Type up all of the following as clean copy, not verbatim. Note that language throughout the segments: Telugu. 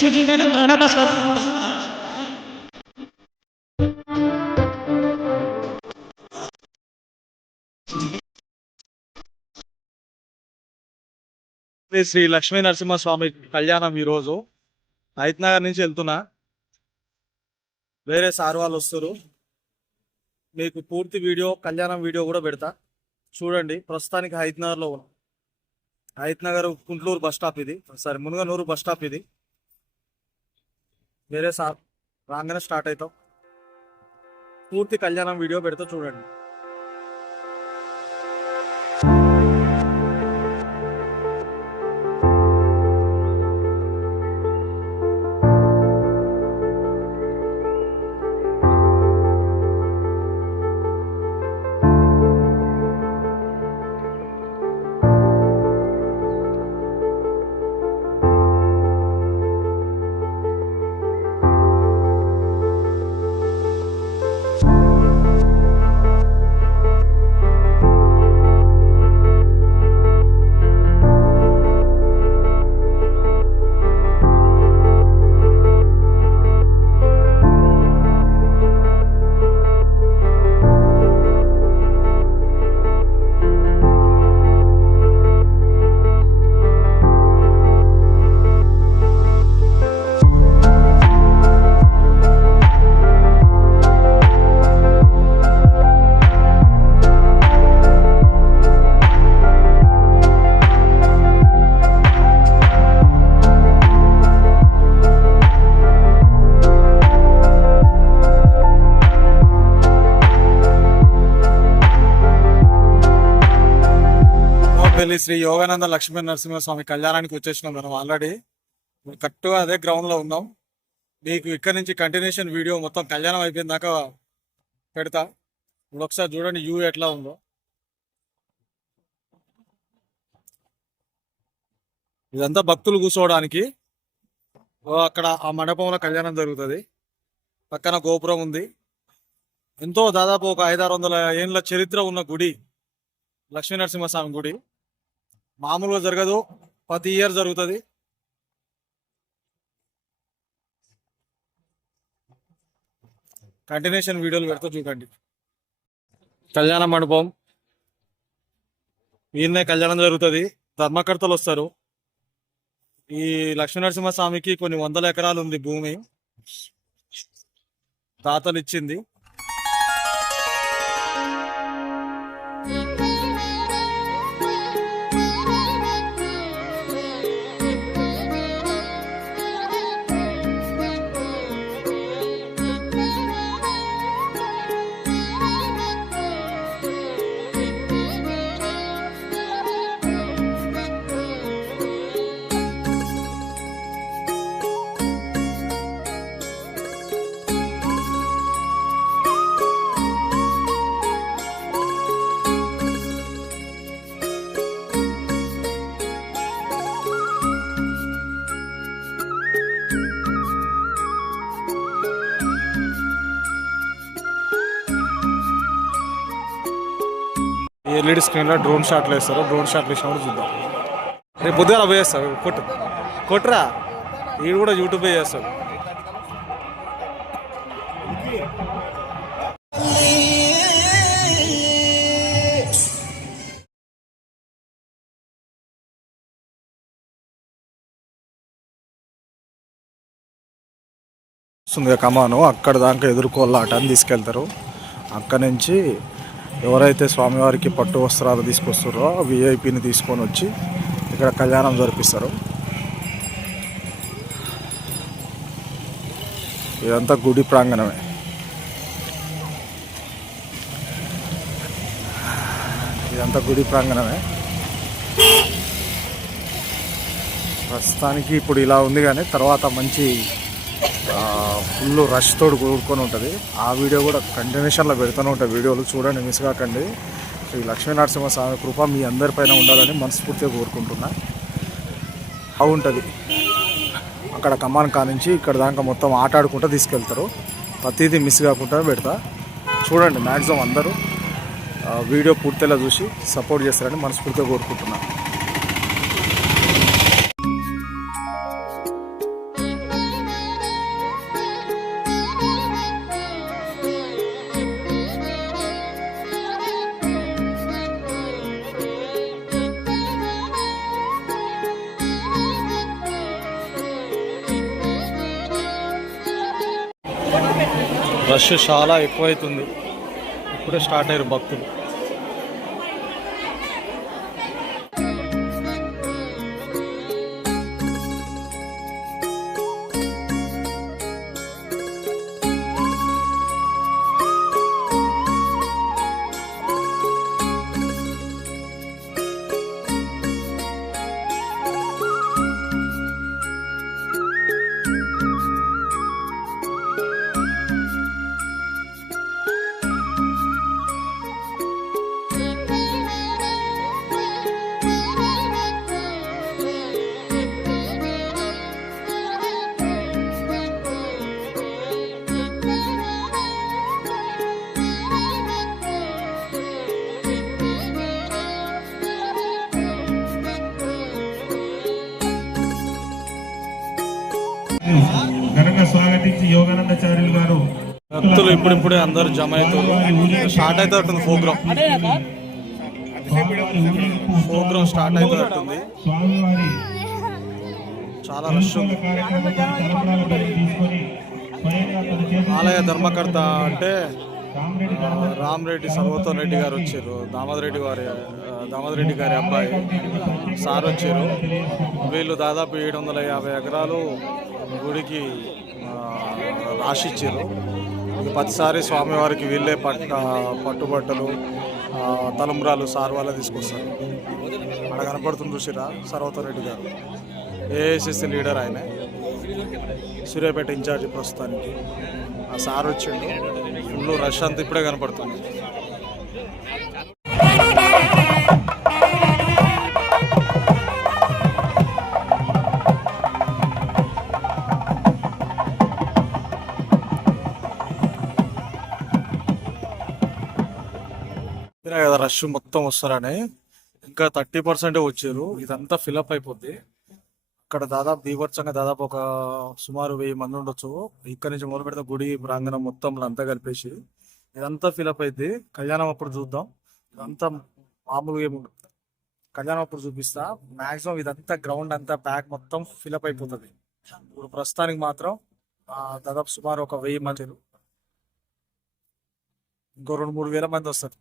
శ్రీ లక్ష్మీ నరసింహస్వామి కళ్యాణం ఈరోజు హైత్నగర్ నుంచి వెళ్తున్నా. వేరే సార్ వాళ్ళు వస్తారు. మీకు పూర్తి వీడియో కళ్యాణం వీడియో కూడా పెడతా చూడండి. ప్రస్తుతానికి హైత్నగర్లో ఉన్నాం. హైత్నగర్ కుంట్లూరు బస్ స్టాప్ ఇది, సారీ మునుగనూరు బస్ స్టాప్ ఇది. వేరే సార్ రాగానే స్టార్ట్ అవుతాం. పూర్తి కళ్యాణం వీడియో పెడతా చూడండి. శ్రీ యోగానంద లక్ష్మీ నరసింహస్వామి కళ్యాణానికి వచ్చేసినాం మనం. ఆల్రెడీ కరెక్ట్గా అదే గ్రౌండ్ లో ఉన్నాం. మీకు ఇక్కడ నుంచి కంటిన్యూషన్ వీడియో మొత్తం కళ్యాణం అయిపోయిన దాకా పెడతా. ఇప్పుడు ఒకసారి చూడండి వ్యూ ఎట్లా ఉందో. ఇదంతా భక్తులు కూర్చోవడానికి. అక్కడ ఆ మండపంలో కళ్యాణం జరుగుతుంది. పక్కన గోపురం ఉంది. ఎంతో దాదాపు ఒక 500-600 ఏళ్ళ చరిత్ర ఉన్న గుడి లక్ష్మీ నరసింహస్వామి గుడి. మామూలుగా జరగదు, ప్రతి ఇయర్ జరుగుతుంది. కంటిన్యూషన్ వీడియోలు పెడతా చూడండి. కళ్యాణ మండపం ఈయనే కళ్యాణం జరుగుతుంది. ధర్మకర్తలు వస్తారు. ఈ లక్ష్మీ నరసింహస్వామికి కొన్ని 100 ఎకరాలు ఉంది భూమి, తాతలు ఇచ్చింది. ఎల్ఈడి స్క్రీన్లో డ్రోన్ షాట్లు వేస్తారు. డ్రోన్ షాట్లు వేసినప్పుడు చూద్దాం. రేపు పొద్దుగా పోయేస్తారు. కొట్టురా వీడు కూడా యూట్యూబ్ చేస్తాడు. కమాను అక్కడ దాకా ఎదుర్కోవాలట అని తీసుకెళ్తారు. అక్కడి నుంచి ఎవరైతే స్వామివారికి పట్టు వస్త్రాలు తీసుకొస్తారో విఐపిని తీసుకొని వచ్చి ఇక్కడ కళ్యాణం జరిపిస్తారు. ఇదంతా గుడి ప్రాంగణమే. ప్రస్తుతానికి ఇప్పుడు ఇలా ఉంది, కానీ తర్వాత మంచి ఫుల్ రష్ తోడు కూడుకొని ఉంటుంది. ఆ వీడియో కూడా కంటిన్యూషన్లో పెడుతూనే ఉంటాయి. వీడియోలు చూడండి, మిస్ కాకండి. శ్రీ లక్ష్మీ నరసింహస్వామి కృప మీ అందరిపైన ఉండాలని మనస్ఫూర్తిగా కోరుకుంటున్నా. బాగుంటుంది. అక్కడ కమాన్ కానించి ఇక్కడ దాకా మొత్తం ఆటాడుకుంటూ తీసుకెళ్తారు. ప్రతిదీ మిస్ కాకుండా పెడతా చూడండి. మ్యాక్సిమం అందరూ వీడియో పూర్తిగా చూసి సపోర్ట్ చేస్తారని మనస్ఫూర్తిగా కోరుకుంటున్నాను. రష్ చాలా ఎక్కువైతుంది. ఇప్పుడే స్టార్ట్ అయ్యారు భక్తులు. ఘనంగా స్వాగతించి యోగానందాచార్యులు గారు భక్తులు ఇప్పుడిప్పుడే అందరూ జమ అవుతారు. స్టార్ట్ అవుతుంది ప్రోగ్రామ్. ప్రోగ్రామ్ స్టార్ట్ అవుతుంది. స్వామివారి చాలా రష్ ఉంది. తలంబ్రాల బియ్యం తీసుకొని స్వయంగా తన చేతులతో ఆలయ ధర్మకర్త అంటే రామరెడ్డి రామరెడ్డి సర్వోత్తమ్ రెడ్డి గారు వచ్చారు. దామోదర్ రెడ్డి గారి అబ్బాయి సార్ వచ్చారు. వీళ్ళు దాదాపు 750 ఎకరాలు గుడికి రాసిచ్చారు. ప్రతిసారి స్వామివారికి వీళ్ళే పట్టుబట్టలు తలంబ్రాలు సార్ వాళ్ళే తీసుకొస్తారు. అక్కడ కనపడుతుంది చూసిరా సర్వోత్తమ్ రెడ్డి గారు, ఏఐసిసి లీడర్. ఆయన సూర్యాపేట ఇన్ఛార్జి ప్రస్తుతానికి. ఆ సార్ వచ్చిండు. ఫుల్ రష్ అంతా ఇప్పుడే కనపడుతుంది. కదా రష్ మొత్తం వస్తారని ఇంకా 30% వచ్చారు. ఇదంతా ఫిలప్ అయిపోద్ది. ఇక్కడ దాదాపు దీవోత్సవంగా దాదాపు ఒక సుమారు 1000 మంది ఉండొచ్చు. ఇక్కడ నుంచి మొదలు పెడితే గుడి ప్రాంగణం మొత్తం అంతా కలిపేసి ఇదంతా ఫిలప్ అయింది. కళ్యాణం అప్పుడు చూద్దాం. ఇదంతా మామూలుగా ఏముంటుంది. కళ్యాణం అప్పుడు చూపిస్తా. మాక్సిమం ఇదంతా గ్రౌండ్ అంతా ప్యాక్ మొత్తం ఫిలప్ అయిపోతుంది. ఇప్పుడు ప్రస్తుతానికి మాత్రం దాదాపు సుమారు ఒక 1000 మంది, ఇంకో 2-3 వేల మంది వస్తారు.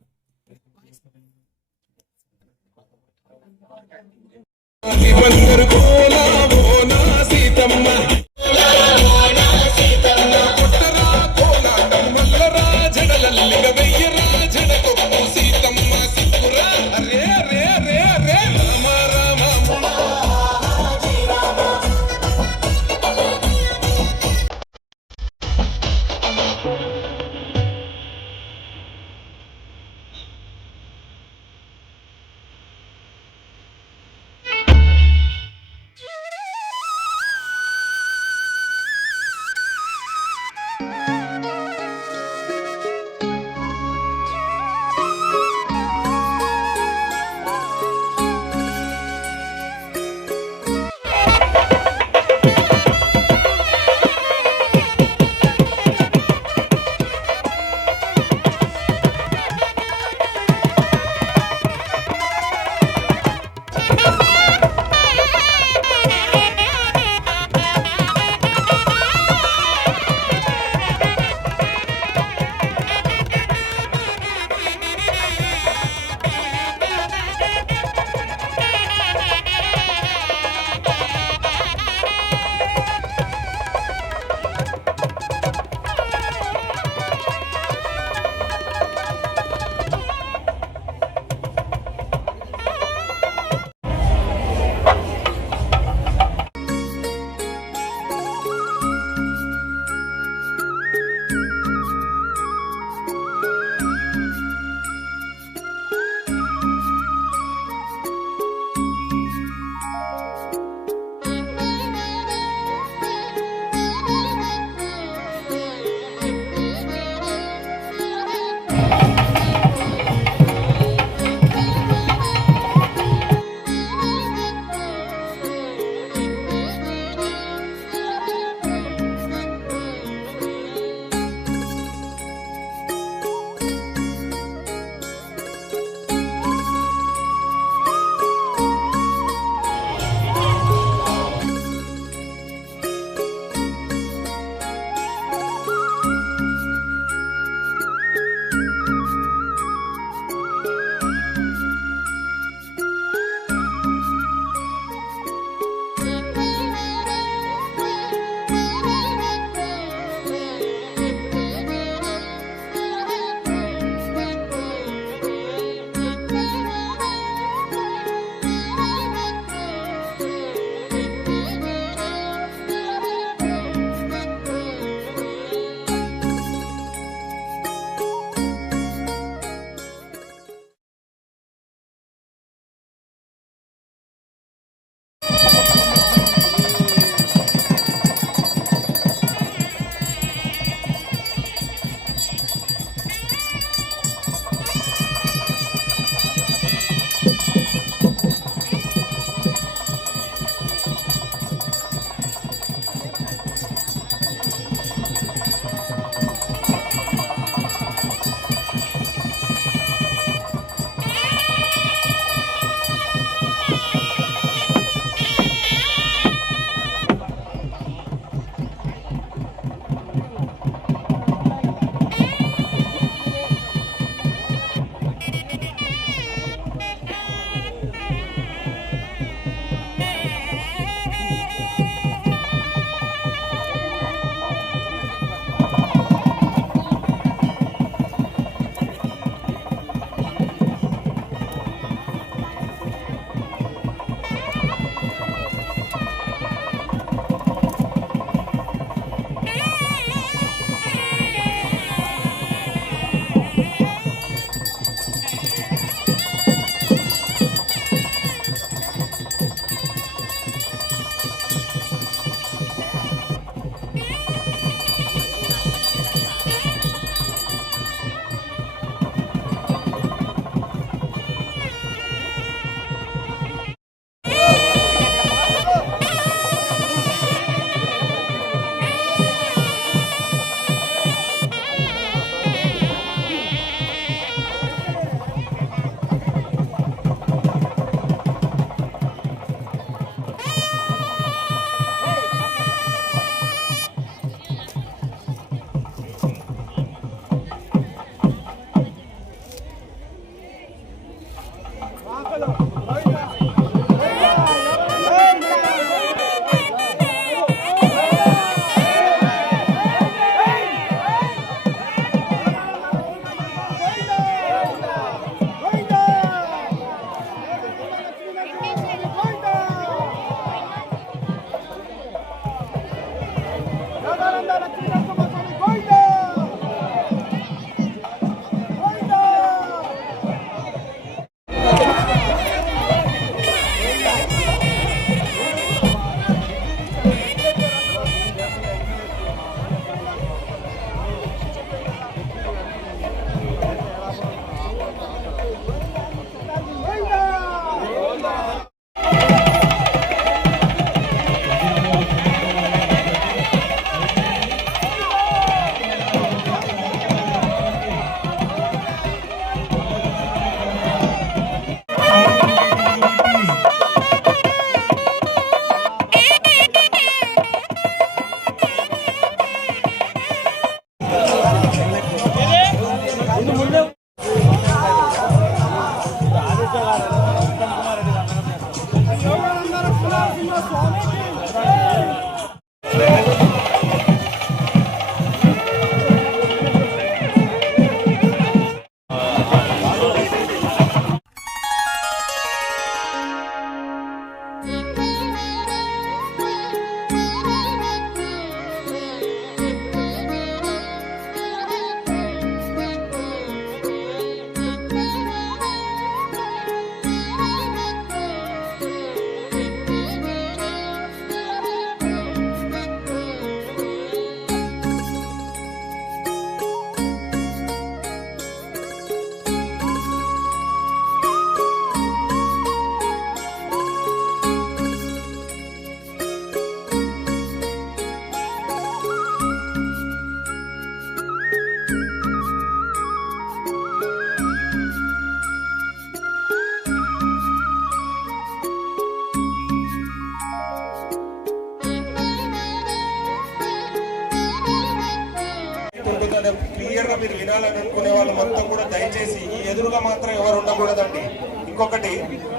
చెప్తుంటే క్లియర్ గా మీరు వినాలని అనుకునే వాళ్ళు మొత్తం కూడా దయచేసి ఈ ఎదురుగా మాత్రం ఎవరు ఉండకూడదండి. ఇంకొకటి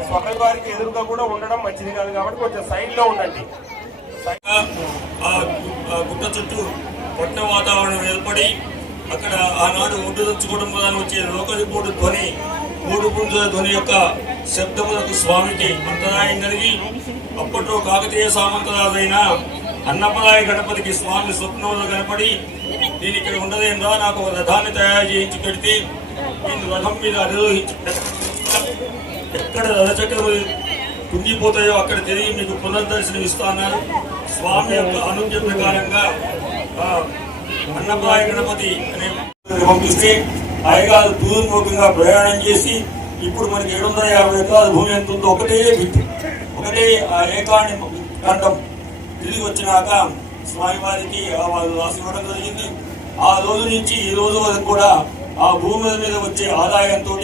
స్వామివారికి ఎదురుగా కూడా ఉండడం మంచిది కాదు కాబట్టి కొంచెం సైడ్ లో ఉండండి. ఆ గుట్ట చుట్టూ కొట్ట వాతావరణం ఏర్పడి అక్కడ ఆనాడు ఒడ్డుదచ్చుకోవడం వలన వచ్చే లోకలిపోటు ధ్వని మూడు పుంజుల ధ్వని యొక్క శబ్దములకు స్వామికి అంతరాయం కలిగి అప్పట్లో కాకతీయ సామంతరాజైన అన్నపరాయ గణపతికి స్వామి స్వప్నంలో కనపడి నేను ఇక్కడ ఉండదేందా నాకు ఒక రథాన్ని తయారు చేయించి పెడితే నేను రథం మీద అధిరోహించి ఎక్కడ రథచక్రము కుంగిపోతాయో అక్కడ తిరిగి మీకు పునర్దర్శనం ఇస్తాన్నారు. స్వామి యొక్క అనుజ్ఞ ప్రకారంగా అన్నపరాయ గణపతి అనే పంపిస్తే అయ్యగారు దూరముఖంగా ప్రయాణం చేసి ఇప్పుడు మనకి 750 ఎకరాల భూమి ఎంత ఉందో ఒకటే ఆ ఏకాణి ఖండం తిరిగి వచ్చినాక స్వామివారికి వాళ్ళు రాసి ఇవ్వడం జరిగింది. ఆ రోజు నుంచి ఈ రోజు వరకు కూడా ఆ భూమి మీద వచ్చే ఆదాయంతో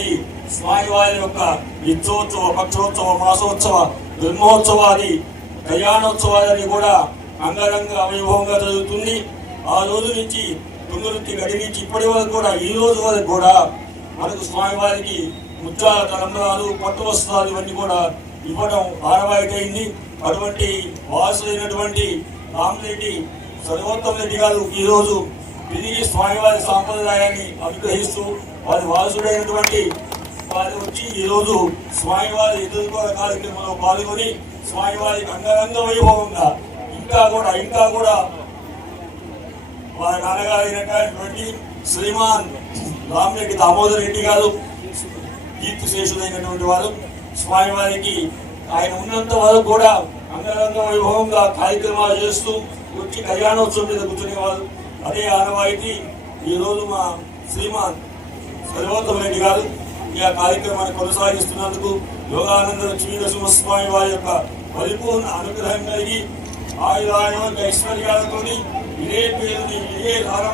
స్వామివారి యొక్క నిత్యోత్సవ, పక్షోత్సవ, మాసోత్సవ, బ్రహ్మోత్సవాది, కళ్యాణోత్సవాలని కూడా అంగరంగ వైభవంగా జరుగుతుంది. ఆ రోజు నుంచి తుంగరుత్తి గడి నుంచి ఇప్పటి వరకు కూడా ఈ రోజు వరకు కూడా మనకు స్వామివారికి ముత్యాల తలంబరాలు, పట్టు వస్త్రాలు ఇవన్నీ కూడా ఇవ్వడం ఆనవాయితీ. అటువంటి వారసులైనటువంటి రామిరెడ్డి సర్వోత్తమ రెడ్డి గారు ఈరోజు తిరిగి స్వామివారి సాంప్రదాయాన్ని అనుగ్రహిస్తూ వారి వారసుడైనటువంటి వారు వచ్చి ఈరోజు స్వామివారి ఎదుర్కోల కార్యక్రమంలో పాల్గొని స్వామివారికి అంగరంగ వైభవంగా ఇంకా కూడా వారి నాన్నగారు అయినటువంటి శ్రీమాన్ రామిరెడ్డి దామోదర్ రెడ్డి గారు కీర్తిశేషులైనటువంటి వారు స్వామివారికి ఆయన ఉన్నంత వరకు కూడా అంగరంగ వైభవంగా కార్యక్రమాలు చేస్తూ వచ్చి కళ్యాణోత్సవం మీద కూర్చునేవారు. అదే ఆనవాయితీ ఈరోజు మా శ్రీమాన్ సర్వోత్తమ రెడ్డి గారు ఈ కార్యక్రమాన్ని కొనసాగిస్తున్నందుకు యోగానంద లక్ష్మీనరసింహస్వామి వారి యొక్క పరిపూర్ణ అనుగ్రహం కలిగి ఆయుధాయోగ ఐశ్వర్యాలతో ఇదే పేరుని ఇదే ధార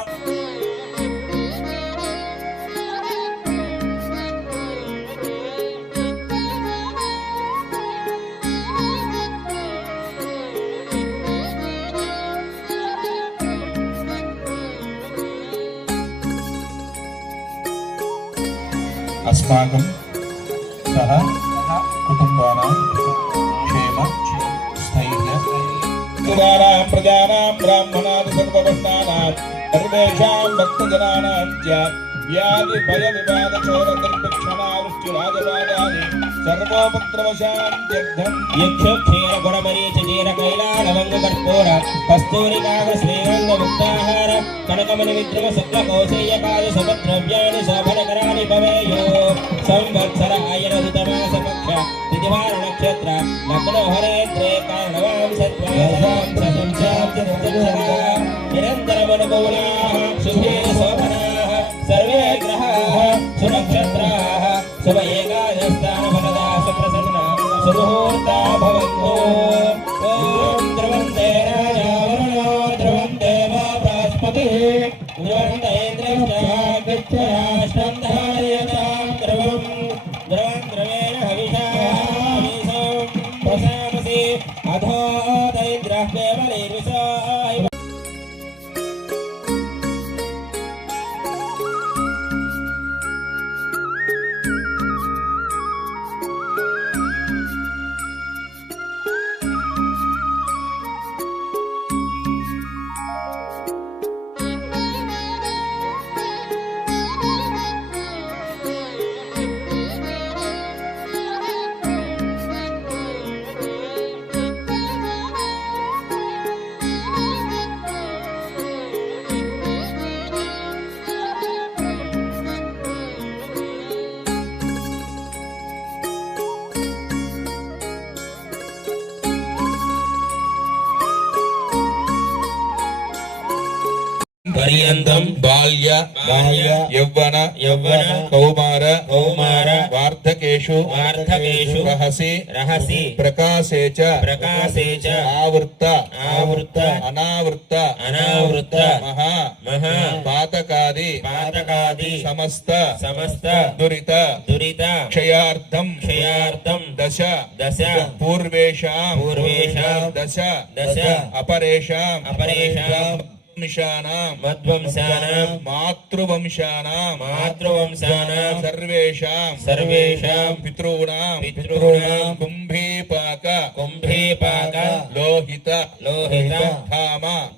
अस्माकं सह कुटुम्बानां क्षेम स्थैर्य सुदानां प्रजानां ब्राह्मणादि सर्ववर्णानां सर्वेषां भक्तजनानां च व्याधि भय विवाद चोर दुर्भिक्षणावृष्टिराजवादादि सर्वोपद्रवशान्त्यर्थं यक्षक्षीर गुणमरीच जीर कैलालवंग कर्पूर कस्तूरिकाग श्रीगंध मुक्ताहार कनकमणि विद्रम शुक्ल कौशेय पाद सुभद्रव्याणि शोभनकराणि भवेयो संवत्सर आयन ऋतमास पक्ष तिथिवार नक्षत्र लग्नो हरेन्द्रे कारणवां सत्त्वासां निरन्तरमनुकूलाः शुभे शोभनाः सर्वे ग्रहाः सुनक्षत्राः शुभ एकादशस्थानफलदा सुप्रसन्ना सुमुहूर्ता भवन्तु ॐ ध्रुवन्ते राजा वरुणो ध्रुवं देवो बृहस्पतिः ध्रुवन्त इन्द्रश्चयाग्निश्चयाष्टं धारयतां ध्रुवं ध्रुवेण हविषा हविषं प्रशामसि अधो दैन्द्रः केवलीर्विषाय पर्यन्तं बाल्य यौवन कौमार वार्धकेषु रहसि प्रकाशे च आवृत्त अनावृत्त महा पातकादि समस्त दुरित क्षयार्थं दश पूर्वेषां दश अपरेषां మధ్వంశానాం మాతృవంశానాం సర్వేషాం పితॄణాం కుంభీపాక లోహిత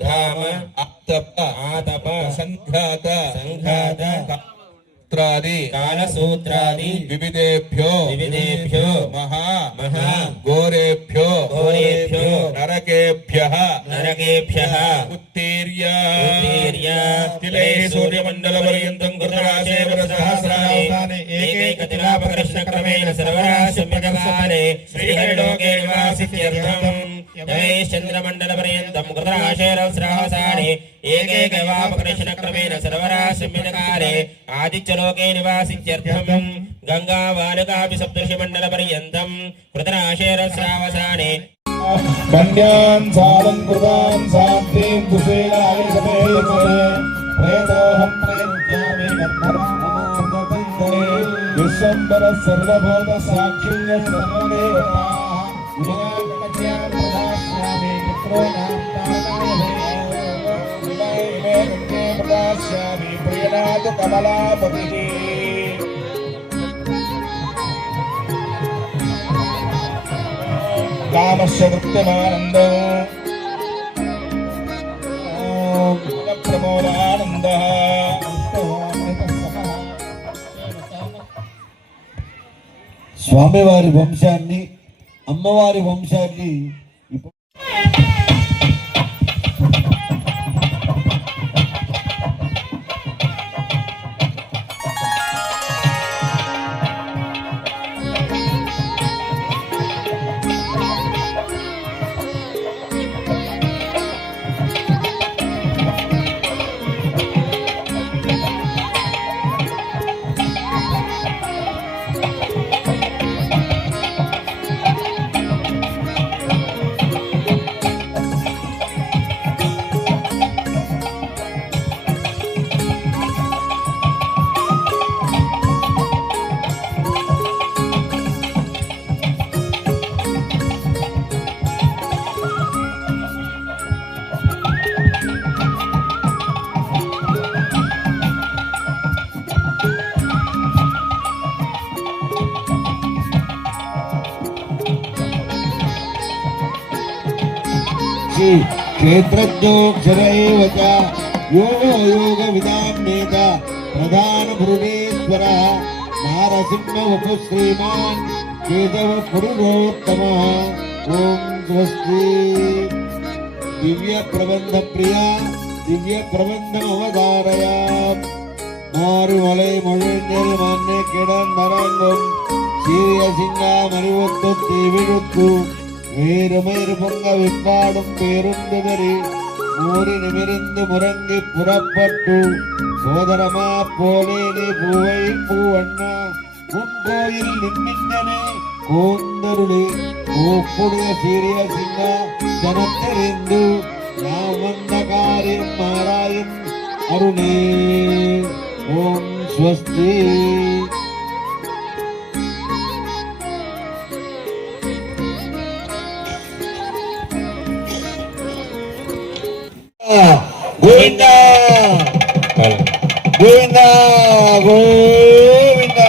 ధామ ఆతప సంఘాత కాలసూత్రాది వివిధేభ్యో మహా ఘోరేభ్యో నరకేభ్యః ఉత్తీర్య తిలైః సూర్యమండల పర్యంతం కృతరాశేవర సహస్రాని ఏకైకతిలాపకృష్ణక్రమేణ సర్వరాశిపదకాలే శ్రీహరిలోకే నివాసిత్యర్థం చంద్రమండల పర్యంతం కృతరాశేరస్రావసానే ఏకైకవాపకృష్ణక్రమేణ సర్వరాశిపదకాలే ఆదిత్యలోకే నివాసిత్యర్థం గంగావాలుకాపి సప్తర్షిమండల పర్యంతం కృతరాశేరస్రావసానే కన్యాన్ సాలంకృతాం శాంతిం కుశేలాయసమేయసే ప్రేతోహం ప్రయజ్ఞామి కర్మణామృతంగరే విశ్వంబర సర్వభూత సాక్షిణ్య సర్వదేవతాః వినాయకజ్ఞాన ప్రదాస్యామి పుత్రోణాం తానాయ ప్రదాస్యామి ప్రియనాథ కమలాపతిః కామస్య నృత్యమానందో ప్రమోదానంద స్వామివారి వంశాన్ని అమ్మవారి వంశాన్ని క్షేత్రజ్ఞోక్షరైవ చ యోగ విదాన్నేత ప్రధాన భువనేశ్వర నారసింహ వపు శ్రీమాన్ కేశవ పురుషోత్తమ ఓం స్వస్తి దివ్య ప్రబంధ ప్రియ దివ్య ప్రబంధం అవధారయ மாறுமலை மொழிஞர் மண்ணை கிடந்தரங்கும் சீரிய சிங்கா மறிவொத்து தீவிழுத்து வேறுமயிறு பொங்க விப்பாடும் பேருந்துதறி மூறி நிமிர்ந்து முறங்கி புறப்பட்டு சோதரமா போலேனே பூவை பூவண்ணா உன் கோயில் நின்னிங்கனே கோந்தருளி கூப்புடைய சீரிய சிங்கா ஜனத்தறிந்து நாம் வந்த காரியம் மாறாயும் அருணே ஓம் ஸ்வஸ்தி గోవింద గోవింద గోవింద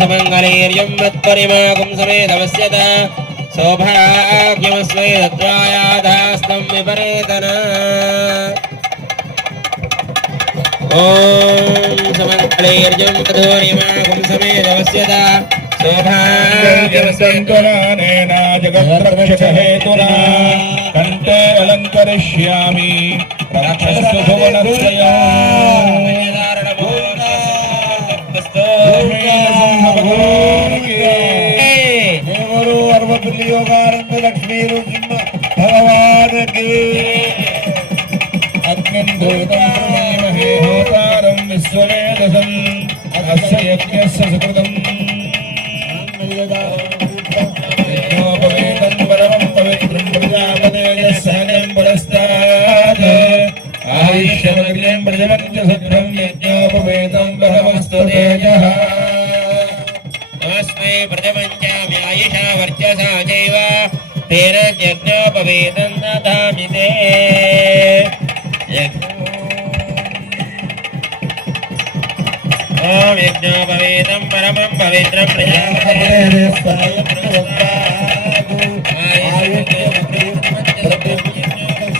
समङ्गलैर्यं मत्परिमागं समेधवस्यत सौभाग्यमस्मै तत्रायाधास्तं विपरेतन ॐ समङ्गलैर्यं मधुरिमागं समेधवस्यत सौभाग्यमस्मैतुनानेन जगद्रक्षहेतुना कण्ठे अलङ्करिष्यामि रक्षस्तु भुवनत्रयम् देवरो अर्वतुल्योगानंद लक्ष्मी नृसिंह भगवान के अग्निं धूतं ब्रह्मणे होतारं विश्व అస్య యజ్ఞస్య సుకృతం యజ్ఞోపవేతం పరమం పవిత్రం ప్రజాపతేజ సహజం పురస్తాద్ ఆయుష్యమగ్ర్యం ప్రజవచ్చ శుభ్రం యజ్ఞోపవేతం పరమస్తు తేజః अस्मै प्रजपञ्चाम्यायुषा वर्चसा चैव तेन यज्ञोपवेतं ददामि ते ॐ यज्ञोपवेतं परमं पवित्रं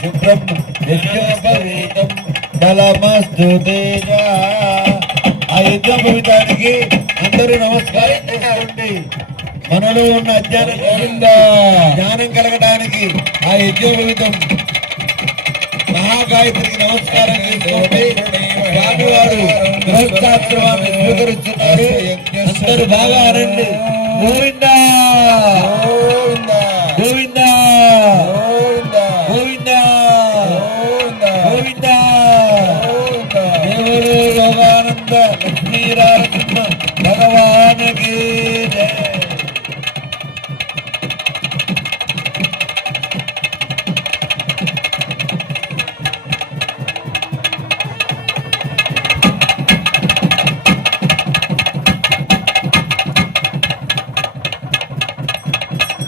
శుభ్రం యజ్ఞోపవీతం బలమస్తు తేజ. ఆ యజ్ఞోపవీతానికి అందరూ నమస్కారం చేసుకోండి. మనలో ఉన్న అజ్ఞానం పోయిందా, జ్ఞానం కలగడానికి ఆ యజ్ఞోపవీతం మహాగాయత్రికి నమస్కారం చేసుకోండి. స్వామివారు గృహస్థాశ్రమాన్ని స్వీకరిస్తున్నారు. అందరూ బాగా అనండి. గోవిందా గోవిందా గోవిందా గోవిందా. దేవుడు యోగానంద లక్ష్మీనారాయణ భగవానికి జయ.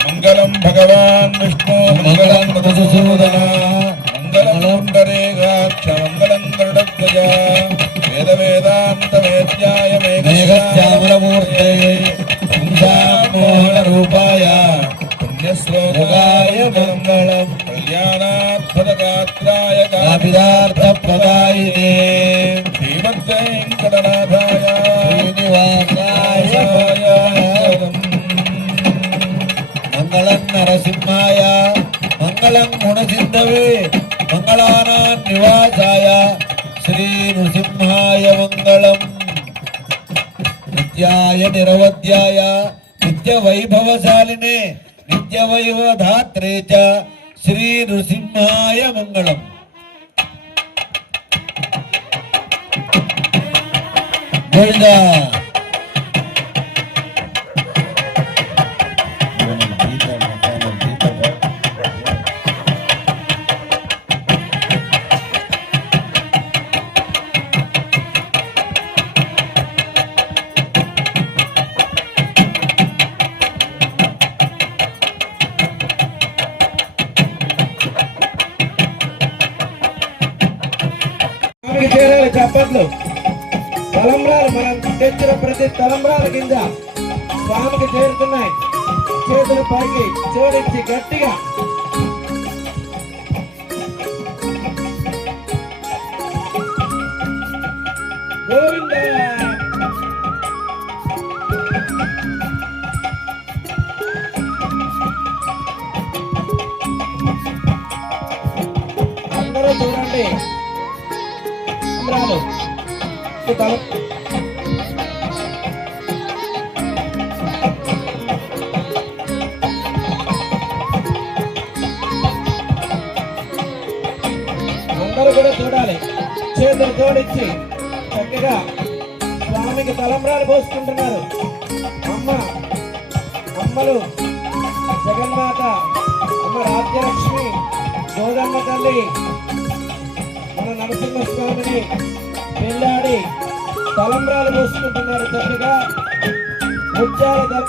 మంగళం భగవాన్ విష్ణు మంగళం మధుసూదన మంగళం గరేగాక్ష మంగళం గరుడధ్వజ వేద వేదాంత వేద్యాయ మేఘశ్యామలమూర్తే మోహన రూపాయ పుణ్యశ్లోకాయ మంగళం కళ్యాణాత్మదగాత్రాయ కామిదార్థ ప్రదాయినే శ్రీమద్వేంకటనాథాయ శ్రీనివాసాయ మంగళం. మంగళం నరసింహాయ మంగళం గుణసిద్ధవే మంగళానాం నివాసాయ శ్రీ నృసింహాయ మంగళం. నిత్యాయ నిరవధ్యాయ నిత్య వైభవశాలినే నిత్య వైవధాత్రే చ శ్రీ నృసింహాయ మంగళం. గోవిందా. చేరాలి చప్పట్లు. తలంబ్రాలు మనం తెచ్చిన ప్రతి తలంబ్రాల కింద స్వామికి చేరుతున్నాయి. చేతులు పైకి జోడించి గట్టిగా గోవింద. అందరూ చూడండి. తలంబ్రాలు అందరూ కూడా చూడాలి. చేతులు జోడించి చక్కగా స్వామికి తలంబ్రాలు పోసుకుంటున్నారు. అమ్మలు జగన్మాత, అమ్మ రాజ్యలక్ష్మి, గోదమ్మ తల్లి, మన నరసింహస్వామిని పెళ్ళాడి తలంబ్రాలు పోసుకుంటున్నారు. చక్కగా ముత్యాల